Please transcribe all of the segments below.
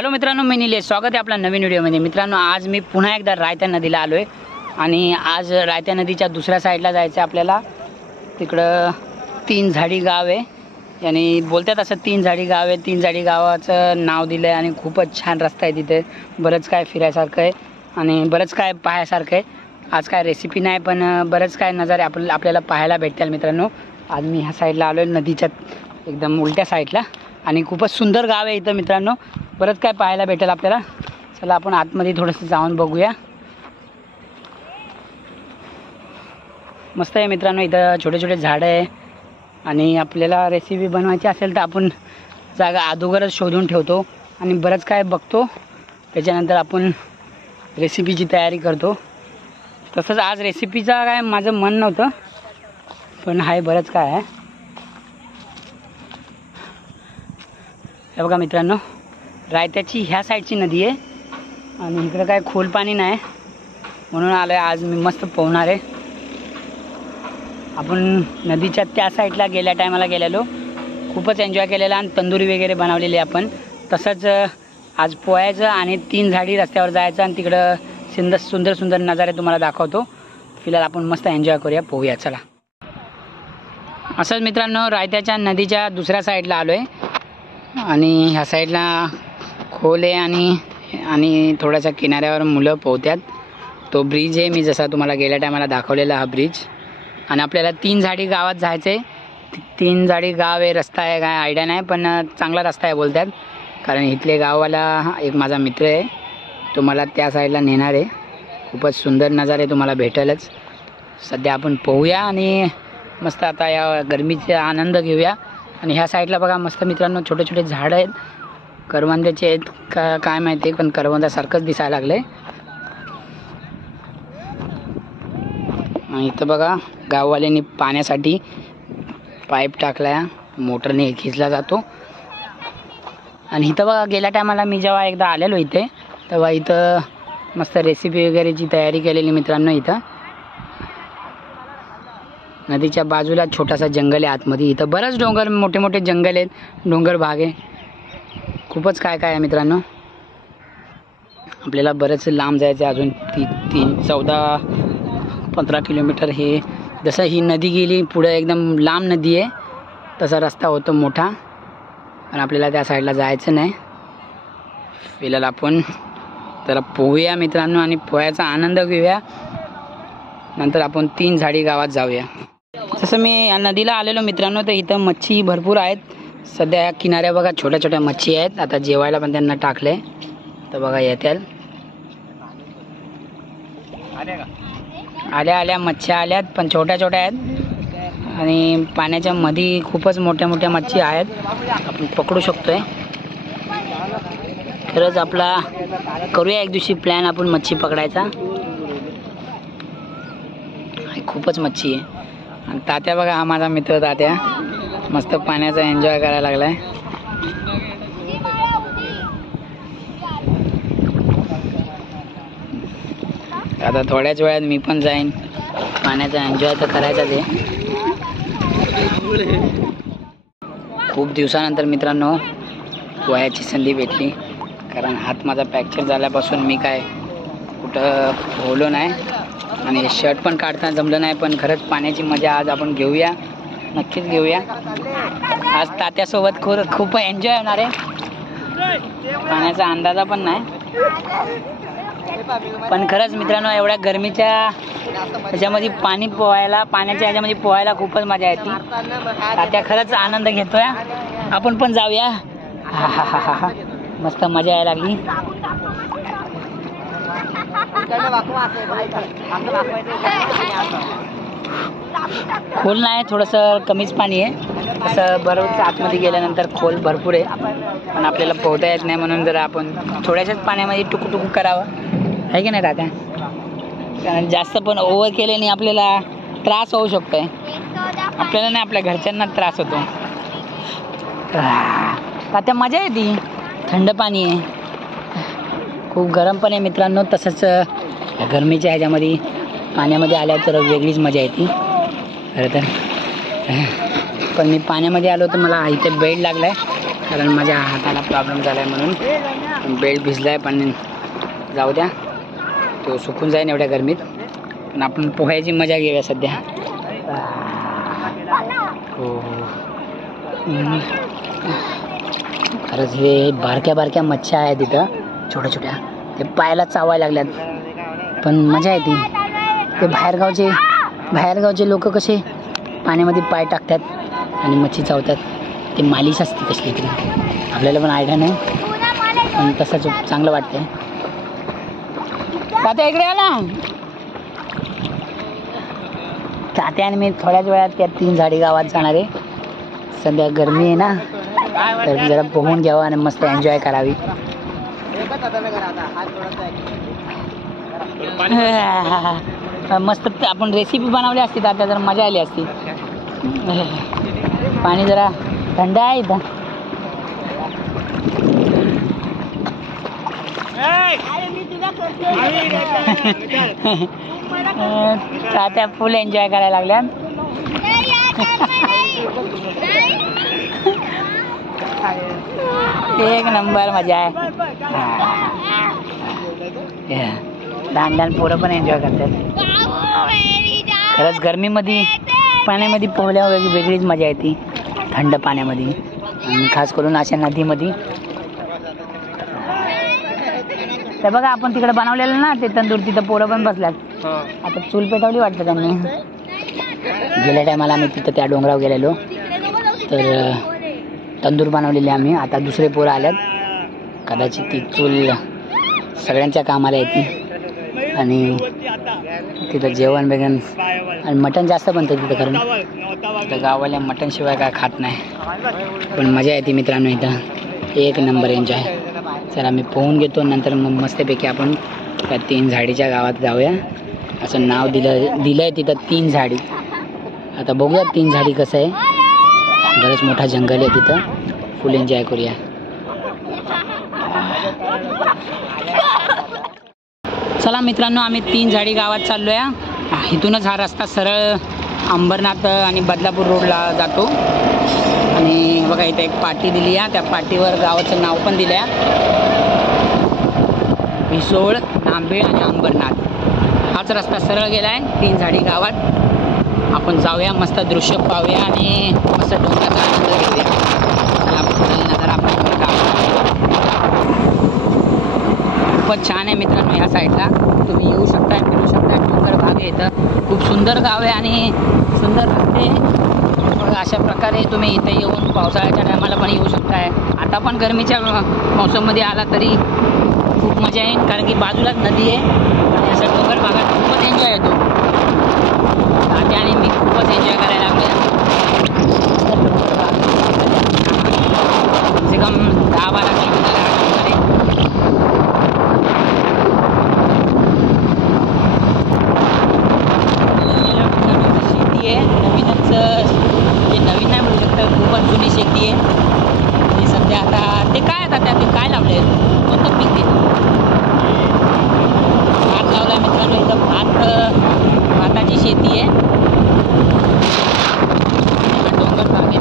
Hello मित्रांनो, मी निलेश. स्वागत आहे आपल्या नवीन व्हिडिओमध्ये. मित्रांनो, आज मी पुन्हा एकदा रायता नदीला आलो आहे आणि आज रायता नदीच्या दुसऱ्या साईडला जायचं आहे आपल्याला. तिकडं 3 झाडी गाव आहे आणि बोलतात असं 3 झाडी गाव आहे. 3 झाडी गावाचं नाव दिलं आहे आणि खूपच छान रस्ता आहे. तिथे बरंच काय फिरायसारखं आहे आणि बरंच काय पाहायसारखं आहे. आज काय रेसिपी नाही पण बरंच काय नजारे आपल्याला पाहायला भेटतील. मित्रांनो, आज मी ह्या साईडला आलो आहे, नदीच्या एकदम उलट्या साईडला, आणि खूपच सुंदर गाव आहे इथं. मित्रांनो, बरंच काय पाहायला भेटेल आपल्याला. चला आपण आतमध्ये थोडंसं जाऊन बघूया. मस्त आहे मित्रांनो, इथं छोटे छोटे झाडं आहे आणि आपल्याला रेसिपी बनवायची असेल तर आपण जागा अगोदरच शोधून ठेवतो आणि बरंच काय बघतो. त्याच्यानंतर आपण रेसिपीची तयारी करतो. तसंच आज रेसिपीचा काय माझं मन नव्हतं, पण हाय बरंच काय आहे. हे बघा मित्रांनो, रायत्याची ह्या साईडची नदी आहे आणि इकडं काय खोल पाणी नाही, म्हणून आलो आहे. आज मी मस्त पोहणार आहे. आपण नदीच्या त्या साईडला गेल्या टायमाला गेलेलो, खूपच एन्जॉय केलेला आणि तंदुरी वगैरे बनवलेली आपण. तसंच आज पोहायचं आणि 3 झाडी रस्त्यावर जायचं आणि तिकडं सुंदर सुंदर नजारे तुम्हाला दाखवतो. फिलहाल आपण मस्त एन्जॉय करूया, पोहूया. चला. असंच मित्रांनो, रायत्याच्या नदीच्या दुसऱ्या साईडला आलो आहे आणि ह्या साईडला खोल आहे आणि थोड्याशा किनाऱ्यावर मुलं पोहतात. तो ब्रिज आहे, मी जसा तुम्हाला गेल्या टायमाला दाखवलेला हा ब्रिज. आणि आपल्याला 3 झाडी गावात जायचं आहे. 3 झाडी गाव आहे, रस्ता आहे काय आयडिया नाही, पण चांगला रस्ता आहे बोलतात. कारण इथले गाववाला एक माझा मित्र आहे, तो मला त्या साईडला नेणार आहे. खूपच सुंदर नजारे तुम्हाला भेटेलच. सध्या आपण पोहूया आणि मस्त आता या गरमीचा आनंद घेऊया. आणि ह्या साईडला बघा मस्त मित्रांनो, छोटे छोटे झाडं आहेत, करवंदाचे आहेत का काय माहिती, पण करवंदासारखंच दिसायला लागलं आहे. आणि इथं बघा गाववाल्यांनी पाण्यासाठी पाईप टाकला, मोटरने खिचला जातो. आणि इथं बघा गेल्या टायमाला मी जेव्हा एकदा आलेलो इथे, तेव्हा इथं मस्त रेसिपी वगैरेची तयारी केलेली मित्रांनो. इथं नदीच्या बाजूला छोटासा जंगल आहे आतमध्ये. इथं बरंच डोंगर, मोठे मोठे जंगल आहेत, डोंगर भाग आहे. खूपच काय काय आहे मित्रांनो. आपल्याला बरंच लांब जायचं आहे, अजून 14-15 किलोमीटर. हे जसं ही नदी गेली पुढे एकदम लांब नदी आहे, तसा रस्ता होतो मोठा, पण आपल्याला त्या साईडला जायचं नाही. फिलहाल आपण त्याला पोहूया मित्रांनो आणि पोहायचा आनंद घेऊया. नंतर आपण 3 झाडी गावात जाऊया. जसं मी या नदीला आलेलो मित्रांनो, तर इथं मच्छी भरपूर आहेत. सध्या या किनाऱ्या बघा छोट्या छोट्या मच्छी आहेत. आता जेवायला पण त्यांना टाकले, तर बघा येतील. आल्या मच्छी आल्यात, पण छोट्या छोट्या आहेत आणि पाण्याच्या मध्ये खूपच मोठ्या मोठ्या मच्छी आहेत. आपण पकडू शकतोय. खरंच आपला करूया एक दिवशी प्लॅन आपण मच्छी पकडायचा. खूपच मच्छी आहे. आणि तात्या बघा, हा माझा मित्र तात्या मस्त पाण्याचा एन्जॉय करायला लागलाय. आता थोड्याच वेळात मी पण जाईन. पाण्याचा एन्जॉय तर करायचाच आहे. खूप दिवसानंतर मित्रांनो पोहायची संधी भेटली, कारण हात माझा फ्रॅक्चर झाल्यापासून मी काय कुठं पोहलो नाही आणि शर्ट पण काढताना जमलं नाही. पण खरंच पाण्याची मजा आज आपण घेऊया, नक्कीच घेऊया. आज तात्यासोबत खूप एन्जॉय होणार आहे. पाण्याचा अंदाजा पण नाही, पण खरंच मित्रांनो एवढ्या गरमीच्या ह्याच्यामध्ये पाण्याच्या ह्याच्यामध्ये पोहायला खूपच मजा येते. तात्या खरंच आनंद घेतोय. आपण पण जाऊया. हा मस्त मजा यायला लागली. खोल नाही, थोडंसं कमीच पाणी आहे. असं बरोबर आतमध्ये गेल्यानंतर खोल भरपूर आहे, पण आपल्याला पोहता येत नाही, म्हणून जरा आपण थोड्याशाच पाण्यामध्ये टुकू करावं, आहे की नाही काका? कारण जास्त पण ओव्हर केल्याने आपल्याला त्रास होऊ शकतोय. आपल्याला नाही, आपल्या घरच्यांना त्रास होतो. तात्या मजा येते, थंड पाणी आहे, खूप गरम पण आहे मित्रांनो. तसंच गरमीच्या ह्याच्यामध्ये पाण्यामध्ये आल्या तर वेगळीच मजा येते खरं तर. पण मी पाण्यामध्ये आलो तर मला इथे बेड लागला आहे, कारण माझ्या हाताला प्रॉब्लेम झाला आहे म्हणून. बेल्ट भिजला आहे पण जाऊ द्या, तो सुकून जाईन एवढ्या गरमीत. पण आपण पोहायची मजा घेऊया सध्या. हो खरंच हे बारक्या बारक्या मच्छ्या आहेत तिथं, छोट्या छोट्या. ते पायाला चावायला लागल्यात पण मजा येते. ते बाहेरगावचे लोक कसे पाण्यामध्ये पाय टाकतात आणि मच्छी चावतात. ते मालिश असते कसली तरी, आपल्याला पण आयडिया नाही पण तसंच चांगलं वाटतंय. तात्या इकडे आला. तात्या आणि मी थोड्याच वेळात त्या 3 झाडी गावात जाणार आहे. सध्या गरमी आहे ना, तर जरा पोहून घ्यावं आणि मस्त एन्जॉय करावी. मस्त आपण रेसिपी बनवली असती तर आता जरा मजा आली असती. पाणी जरा थंड आहे इथं. तात्या फुल एन्जॉय करायला लागल्या. एक नंबर मजा आहे. लहान लहान पोरं पण एन्जॉय करतात. खरंच गरमीमध्ये पाण्यामध्ये पोहल्यावर वेगळीच मजा येते, थंड पाण्यामध्ये आणि खास करून अशा नदीमध्ये. तर बघा आपण तिकडे बनवलेलं ना ते तंदूर, तिथं पोरं पण बसल्यात. आता चूल पेटवली वाटतं त्यांनी. गेल्या टायमाला आम्ही तिथं त्या डोंगरावर गेलेलो तर तंदूर बनवलेले आम्ही. आता दुसरे पोरं आल्यात, कदाचित ती चूल सगळ्यांच्या कामाला येते. आणि तिथं जेवण बेगन आणि मटण जास्त बनतं तिथं, कारण तिथं गावाला मटण शिवाय काय खात नाही. पण मजा येते मित्रांनो इथं, एक नंबर एन्जॉय. चला मी पोहून घेतो, नंतर मग मस्तपैकी आपण त्या 3 झाडीच्या गावात जाऊया. असं नाव दिलं आहे तिथं 3 झाडी. आता बघूया 3 झाडी कसं आहे. बरंच मोठा जंगल आहे तिथं, फुल एन्जॉय करूया. चला मित्रांनो आम्ही 3 झाडी गावात चाललो आहे. इथूनच हा रस्ता सरळ अंबरनाथ आणि बदलापूर रोडला जातो. आणि बघा इथे एक पाटी दिली आहे, त्या पाटीवर गावाचं नाव पण दिलं आहे, भिसोळ, नांबेड आणि अंबरनाथ. हाच रस्ता सरळ गेला आहे 3 झाडी गावात. आपण जाऊया, मस्त दृश्य पाहूया आणि मस्त डोंगराचा आनंद घेऊया. चला नजर आपण खूपच छान आहे मित्रांनो. ह्या साईडला तुम्ही येऊ शकता, फिरू शकता. डोंगर भाग आहे इथं, खूप सुंदर गाव आहे आणि सुंदर रस्ते. अशा प्रकारे तुम्ही इथे येऊन पावसाळ्याच्या टायमाला पण येऊ शकताय. आता पण गरमीच्या मौसममध्ये आला तरी खूप मजा येईल, कारण की बाजूलाच नदी आहे आणि अशा डोंगर भागात खूपच एन्जॉय येतो. तात्या आणि मी खूपच एन्जॉय करायला लागले. कमसे कम 10-12 किलोमीटर शेती आहे. नवीनच म्हणजे नवीन नाही म्हणू शकतं, खूपच जुनी शेती आहे. ते सध्या आता ते काय आता ते काय लावले, कोणतं पीक ते भात लावला आहे मित्रांनो. इथं भाताची शेती आहे. डोंगर भाग आहे.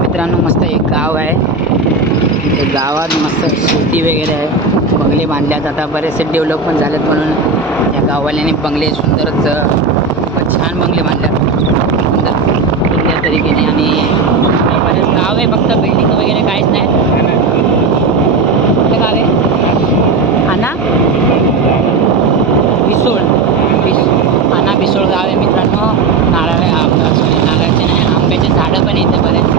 मित्रांनो मस्त एक गाव आहे. ते गावात मस्त शेती वगैरे आहे, बंगले बांधल्यात. आता बरेचसे डेव्हलपमेंट झालेत म्हणून या गाववाल्याने बंगले सुंदरच छान बंगले बांधल्यात, सुंदर तरीकेने. आणि बरेच गाव आहे, फक्त बिल्डिंग वगैरे काहीच नाही. कुठलं गाव आहे? आना भिसोळ. आना भिसोळ गाव आहे मित्रांनो. नारळाचे नाही, आंब्याचे झाडं पण येते बरेच.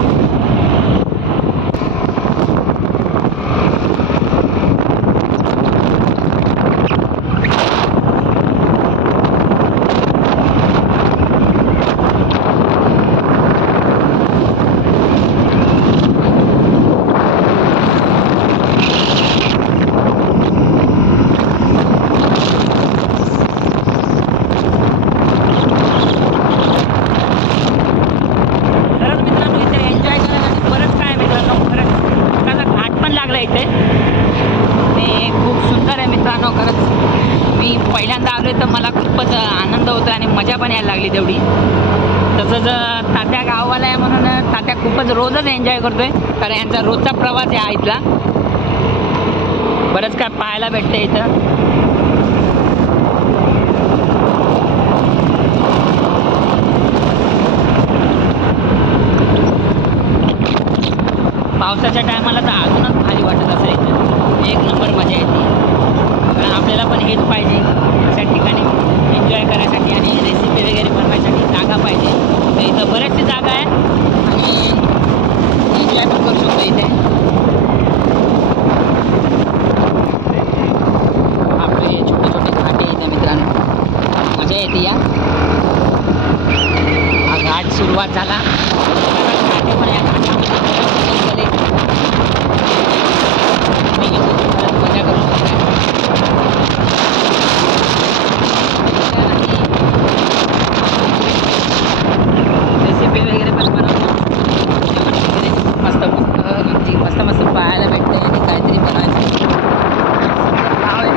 चांगलं इथे आणि खूप सुंदर आहे मित्रांनो. खरंच मी पहिल्यांदा आलो आहे तर मला खूपच आनंद होतो आणि मजा पण यायला लागली तेवढी. तसंच तात्या गाववाला आहे म्हणून तात्या खूपच रोजच एन्जॉय करतोय, कारण यांचा रोजचा प्रवास आहे हा इथला. बरंच काय पाहायला भेटतं इथं. पावसाच्या टायमाला तर अजूनच भारी वाटत असायचं. एक नंबर मजा येते, कारण आपल्याला पण हेच पाहिजे अशा ठिकाणी एन्जॉय करायसाठी आणि रेसिपी वगैरे बनवायसाठी जागा पाहिजे. तर इथं बऱ्याचशी जागा आहे आणि एन्जॉय पण करू शकतो इथे. आपले छोटे छोटे घाटे इथे मित्रांनो, मजा येते या. हा घाट सुरुवात झाला, घाटे पण या मजा करू शकता. रेसिपी वगैरे पण बनवतो वगैरे मस्त मस्त मस्त पाहायला भेटते आणि काहीतरी बनवायचं. नाव आहे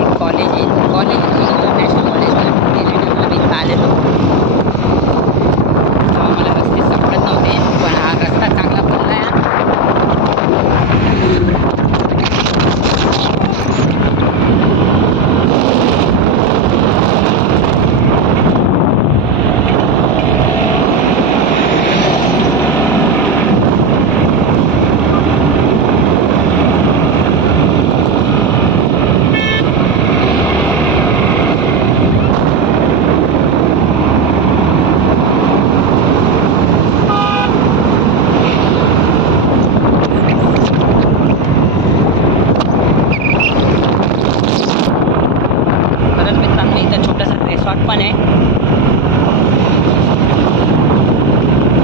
एक कॉलेज आहे, कॉलेज इंटरनॅशनल कॉलेज मी आलेलो. मला रस्ते सापडत नव्हते, पण हा रस्ता चांगला बनला आहे. रिसॉर्ट पण आहे,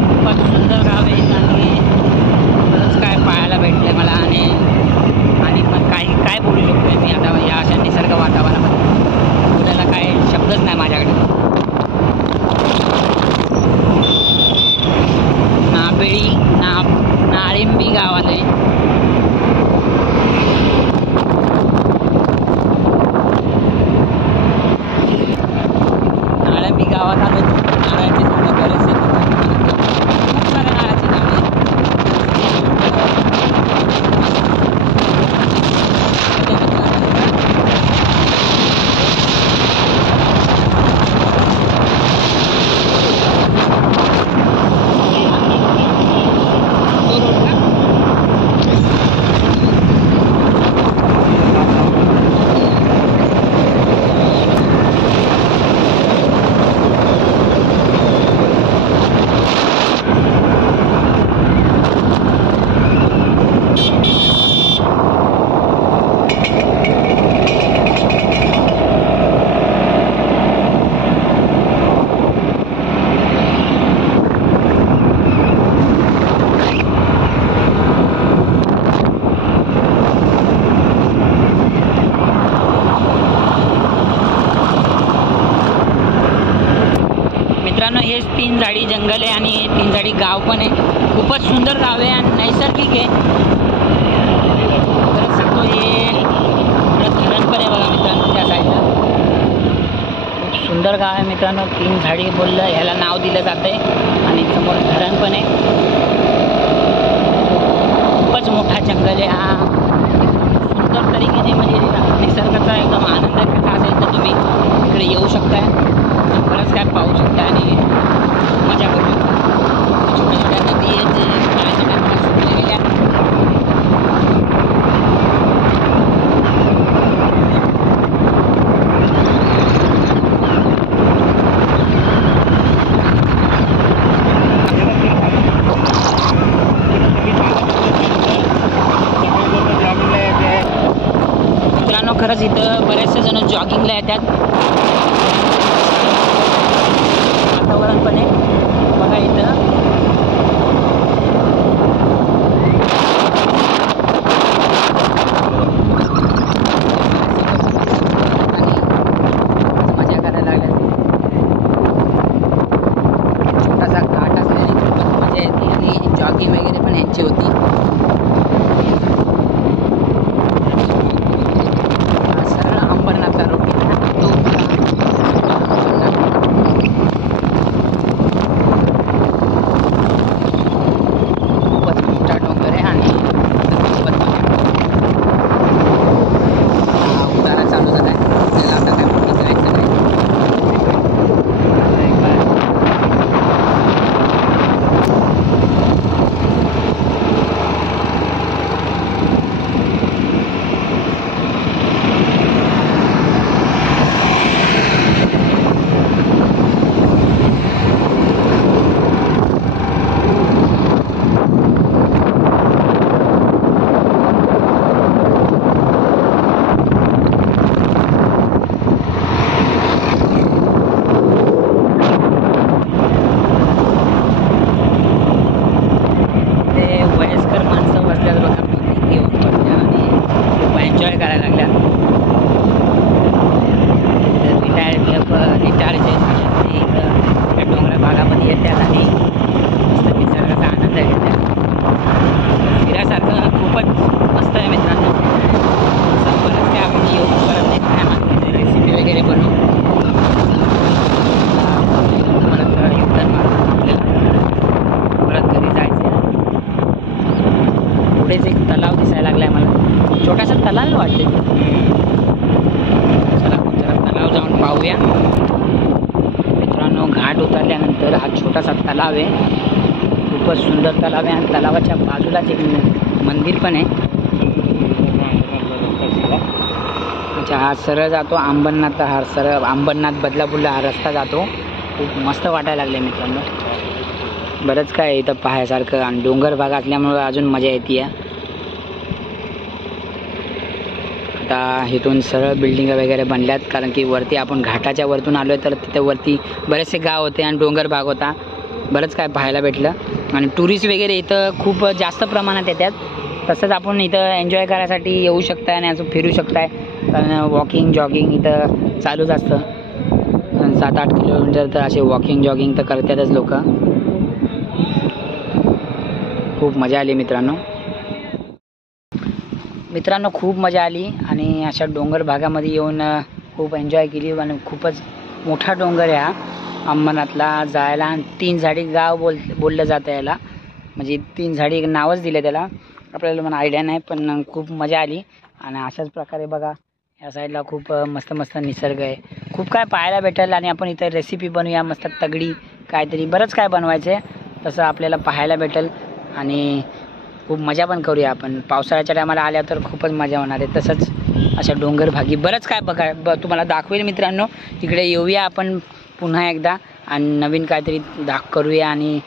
खूपच सुंदर गाव आहे आणि बरंच काय पाहायला भेटलं मला. आणि पण काय बोलू शकतो मी आता या अशा निसर्ग वातावरणामध्ये. बोलायला काय शब्दच नाही माझ्याकडे. नाबेळी नाळिंबी गावाला आहे. गावात आलो, नारळाची झाडं बरेचसे खूप सारे नारळाची झाडे. मित्रांनो हेच तीन झाडी जंगल आहे आणि तीन झाडी गाव पण आहे. खूपच सुंदर गाव आहे आणि नैसर्गिक आहे. खरंच सांगतो हे धरण पण आहे बघा मित्रांनो त्या साईडला. खूप सुंदर गाव आहे मित्रांनो. तीन झाडी बोललं ह्याला नाव दिलं जातं आहे आणि समोर धरण पण आहे. खूपच मोठा जंगल आहे हा. सुंदर तरीकेने म्हणजे निसर्गाचा एकदम आनंद घेत असेल तर तुम्ही इकडे येऊ शकता, बरंच काय पाहू शकता आणि मजा करू शकता. छोट्या छोट्या नदी आहेत जे पाण्याच्या टायमाला सुटल्या गेल्या. मित्रांनो खरंच इथं बरेचसे जण जॉगिंगला येतात. वातावरण पण आहे बघा इथं. मजा करायला लागल्या. छोटासा घाट असल्याने खूपच मजा येते आणि जॉगिंग वगैरे पण यांची होती. खूपच मस्त आहे मित्रांनो. असं बरंच काय आपण येऊ करत नाही, काय मागते रेसिपी वगैरे बनवू परत युटर्न मारून आपल्याला परत घरी जायचं आहे. पुढेच एक तलाव दिसायला लागला आहे मला, छोटासा तलाव वाटते. चला तलाव जाऊन पाहूया मित्रांनो. घाट उतरल्यानंतर हा छोटासा तलाव आहे, खूपच सुंदर तलाव आहे आणि तलावाच्या बाजूलाच एक मंदिर पण आहे. अच्छा, हा सरळ जातो अंबरनाथ, हा सरळ अंबरनाथ बदलापूरला हा रस्ता जातो. खूप मस्त वाटायला लागले मित्रांनो. बरंच काय इथं पाहायसारखं आणि डोंगर भाग असल्यामुळं अजून मजा येते. आता इथून सरळ बिल्डिंग वगैरे बनल्यात, कारण की वरती आपण घाटाच्या वरतून आलो आहे, तर तिथे वरती बरेचसे गाव होते आणि डोंगर भाग होता. बरंच काय पाहायला भेटलं आणि टुरिस्ट वगैरे इथं खूप जास्त प्रमाणात येतात. तसंच आपण इथं एन्जॉय करायसाठी येऊ शकताय आणि अजून फिरू शकताय, कारण वॉकिंग जॉगिंग इथं चालूच असतं. 7-8 किलोमीटर तर असे वॉकिंग जॉगिंग तर करतातच लोक. खूप मजा आली मित्रांनो. खूप मजा आली आणि अशा डोंगर भागामध्ये येऊन खूप एन्जॉय केली. आणि खूपच मोठा डोंगर आहे हा अंबरनाथला जायला. आणि 3 झाडी गाव बोललं जातं याला, म्हणजे 3 झाडी नावच दिलं त्याला, आपल्याला मला आयडिया नाही, पण खूप मजा आली. आणि अशाच प्रकारे बघा या साईडला खूप मस्त मस्त निसर्ग आहे, खूप काय पाहायला भेटेल. आणि आपण इथं रेसिपी बनवूया मस्त तगडी काहीतरी, बरंच काय बनवायचं आहे तसं आपल्याला पाहायला भेटेल. आणि खूप मजा पण करूया आपण. पावसाळ्याच्या टायमाला आल्या तर खूपच मजा होणार आहे. तसंच अशा डोंगर भागी बरंच काय तुम्हाला दाखवेल मित्रांनो. तिकडे येऊया आपण पुन्हा एकदा आणि नवीन काहीतरी करूया आणि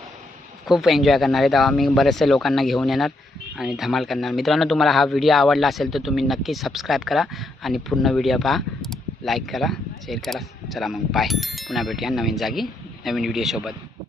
खूप एन्जॉय करणार आहे. तेव्हा मी बरेचसे लोकांना घेऊन येणार आणि धमाल करणार. मित्रांनो, तुम्हाला हा व्हिडिओ आवडला असेल तर तुम्ही नक्की सबस्क्राईब करा आणि पूर्ण व्हिडिओ पहा, लाईक करा, शेअर करा. चला मग बाय, पुन्हा भेटूया नवीन जागी नवीन व्हिडिओ सोबत.